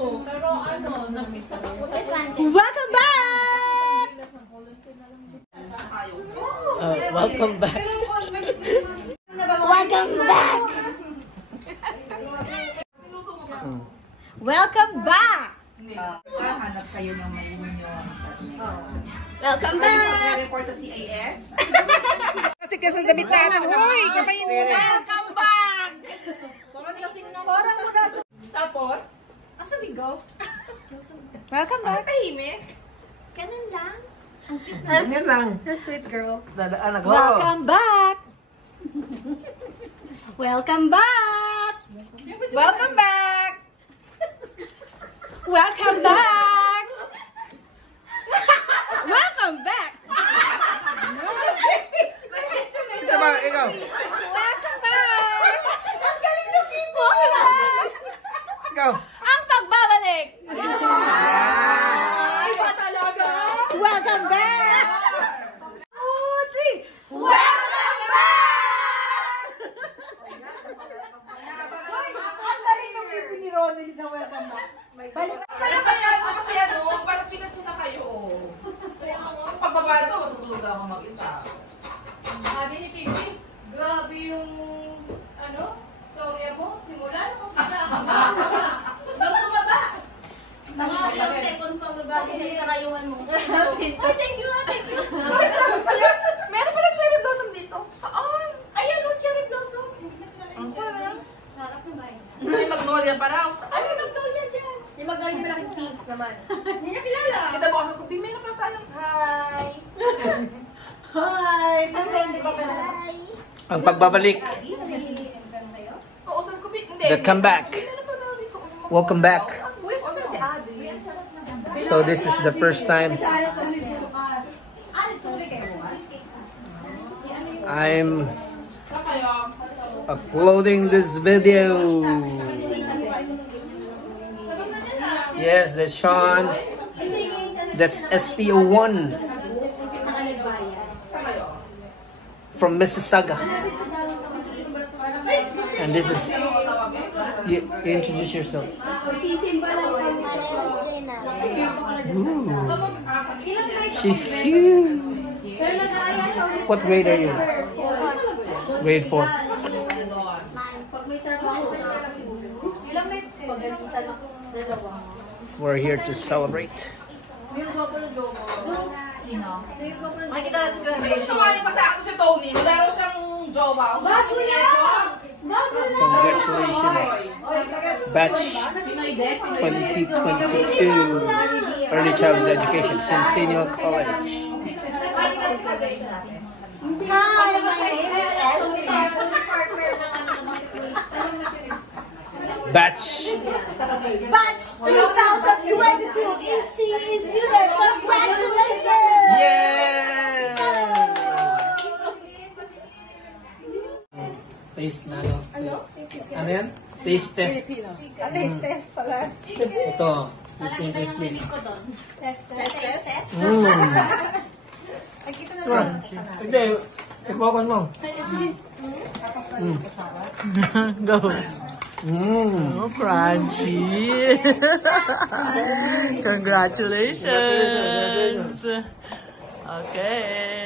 Pero ano, welcome back! Welcome back. Welcome back! Welcome back! hanap kayo ng mainyong. Welcome back! Report sa CAS. Kasi sa damit natin, huy! Kapayin mo na! Welcome back! Parang muna. Tapos, asa we go? Welcome back! Tahimik. Ganun lang. Ganyan lang. The sweet girl. Dadaan ako. Welcome back! Welcome back! Welcome back! Welcome back! Welcome back! Sama, ikaw. Welcome back! Ang galing ng people! Welcome back! Ikaw. Ang pagbabalik! Iba talaga! Welcome back! 2, 3! Welcome back! Ang galing ng people ni Ronald sa welcome back. Saya ba yan? Kasi ano, parang chika-chika kayo. Pagbaba ito, matutulog ako mag-isa. Sabi ni Pipi, grabe yung, storya mo. Simula nung nung bumaba. Mga ilang second pa babago na isara yung ano. Ay, thank you. Meron pala cherry blossom dito. Saan? Ayan o, cherry blossom. Sarap na ba yun? May magnolia pa raw. Ano yung magnolia dyan? Yung magnolia malaking pink naman. Hindi niya kilala. Kita mo kasi kung meron pala tayong hi. Hi! Hindi ba kilala? Ang pagbabalik. Oo, sabi ko, hindi. The comeback. Meron pala dito. Welcome back. Wait, ano si Abby? So this is the first time I'm uploading this video. Yes, that's Sean. That's SPO1 from Mississauga. And this is you introduce yourself. Ooh, she's cute. What grade are you? Grade 4. We're here to celebrate. Sinungaling pa sa akin si Tony. Wala raw siyang jowa. Congratulations, batch 2022, Early Childhood Education, Centennial College. Hi, my name is Ashley. Batch. Batch 2022 EC is given. Congratulations! Yeah! Taste na ano? Ano yan? Taste test. Taste test pala. Ito. Tasting test me. Test. Hindi. Ipokan mo. Go. Oh, crunchy. Congratulations. Okay.